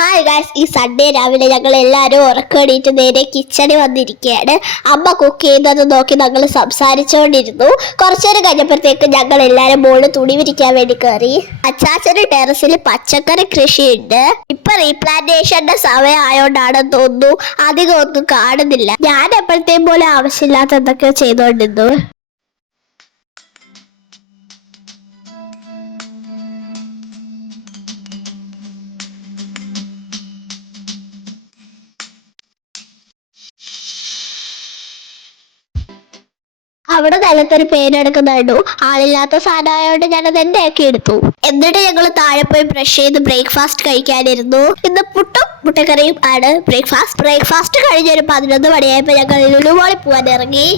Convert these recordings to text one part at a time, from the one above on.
Hi guys, ഈ Sunday രാവിലെ ഞങ്ങൾ എല്ലാവരും ഉറക്കമെണീറ്റ് നേരെ കിച്ചണിൽ വന്നിരിക്കുകയാണ്. അമ്മ കുക്ക് ചെയ്യുന്നത് നോക്കി ഞങ്ങൾ സംസാരിച്ചുകൊണ്ടിരുന്നു. കുറച്ചേരം കഴിഞ്ഞപ്പോഴത്തേക്ക് ഞങ്ങൾ എല്ലാവരും മുകളിൽ തുണി വിരിക്കാൻ വേണ്ടി കയറി. അച്ചാച്ചന് ടെറസിൽ പച്ചക്കറി കൃഷിയുണ്ട്. ഇപ്പൊ റീപ്ലാന്റേഷന്റെ സമയം ആയോണ്ടാണെന്ന് തോന്നുന്നു അധികം ഒന്നും കാണുന്നില്ല. ഞാൻ എപ്പോഴത്തെയും പോലെ ആവശ്യമില്ലാത്ത എന്തൊക്കെയോ ചെയ്തോണ്ടിരുന്നു. അവിടെ നിലത്തൊരു പേരെടുക്കുന്നുണ്ടു. ആളില്ലാത്ത സാധനമായോണ്ട് ഞാനത് എന്റെ ആക്കി എടുത്തു. എന്നിട്ട് ഞങ്ങൾ താഴെ പോയി ബ്രഷ് ചെയ്ത് ബ്രേക്ക്ഫാസ്റ്റ് കഴിക്കാനിരുന്നു. ഇന്ന് പുട്ടും മുട്ടക്കറിയും ആണ് ബ്രേക്ക്ഫാസ്റ്റ് കഴിഞ്ഞൊരു 11 മണിയായപ്പോ ഞങ്ങൾ ലുലു മാളിൽ പോവാൻ ഇറങ്ങി.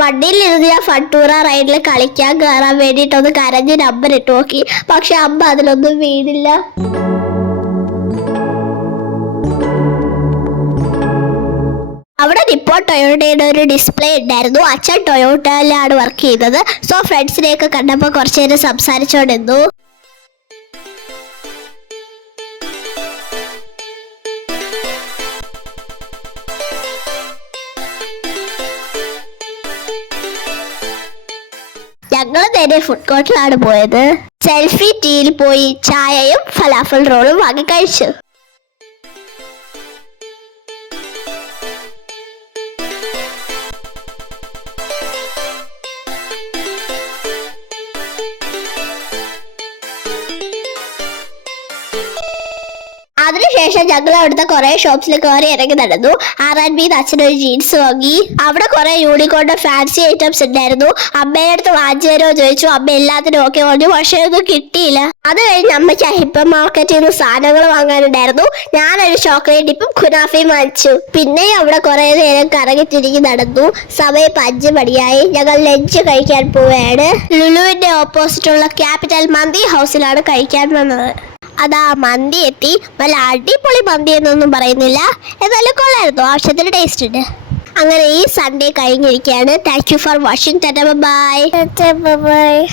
വണ്ടിയിലിരുന്ന് ഞാൻ ഫട്ടൂറ റൈഡിൽ കളിക്കാൻ കയറാൻ വേണ്ടിയിട്ടൊന്ന് കരഞ്ഞ് നമ്പർ ഇട്ട് നോക്കി. പക്ഷെ അമ്മ അതിലൊന്നും വീണില്ല. അവിടെ നിപ്പോ ടൊയോട്ടയുടെ ഒരു ഡിസ്പ്ലേ ഉണ്ടായിരുന്നു. അച്ഛൻ ടൊയോട്ടയിലാണ് വർക്ക് ചെയ്തത്. സോ ഫ്രണ്ട്സിനെയൊക്കെ കണ്ടപ്പോൾ കുറച്ചു നേരം സംസാരിച്ചോണ്ടിരുന്നു. ഞങ്ങൾ നേരെ ഫുഡ് കോർട്ടിലാണ് പോയത്. സെൽഫി ടീയിൽ പോയി ചായയും ഫലാഫൽ റോളും വാങ്ങി കഴിച്ചു. അതിനുശേഷം ഞങ്ങൾ അവിടുത്തെ കുറെ ഷോപ്സിൽ കയറി ഇറങ്ങി നടന്നു. R&B അച്ഛനൊരു ജീൻസ് വാങ്ങി. അവിടെ കുറെ യൂണിക്കോണിന്റെ ഫാൻസി ഐറ്റംസ് ഉണ്ടായിരുന്നു. അമ്മയുടെ അടുത്ത് വാങ്ങിച്ചു തരുമോ ചോദിച്ചു. അമ്മ എല്ലാത്തിനും ഓക്കെ പറഞ്ഞു. പക്ഷെ ഒന്നും കിട്ടിയില്ല. അത് കഴിഞ്ഞ് അമ്മയ്ക്ക് ഹൈപ്പർ മാർക്കറ്റിൽ നിന്ന് സാധനങ്ങൾ വാങ്ങാനുണ്ടായിരുന്നു. ഞാനൊരു ചോക്ലേറ്റ് ഡിപ്പും കുനാഫയും വാങ്ങിച്ചു. പിന്നെ അവിടെ കുറെ നേരം കറങ്ങി തിരിഞ്ഞ് നടന്നു. സമയം 5 മണിയായി. ഞങ്ങൾ ലഞ്ച് കഴിക്കാൻ പോവുകയാണ്. ലുലുവിന്റെ ഓപ്പോസിറ്റുള്ള ക്യാപിറ്റൽ മന്തി ഹൗസിലാണ് കഴിക്കാൻ വന്നത്. അതാ മന്തി എത്തി. നല്ല അടിപൊളി മന്തി എന്നൊന്നും പറയുന്നില്ല, എന്നാലും കൊള്ളായിരുന്നു. ആവശ്യത്തിന് ടേസ്റ്റ് ഉണ്ട്. അങ്ങനെ ഈ സൺഡേ കഴിഞ്ഞിരിക്കുകയാണ്. Thank you for watching. By.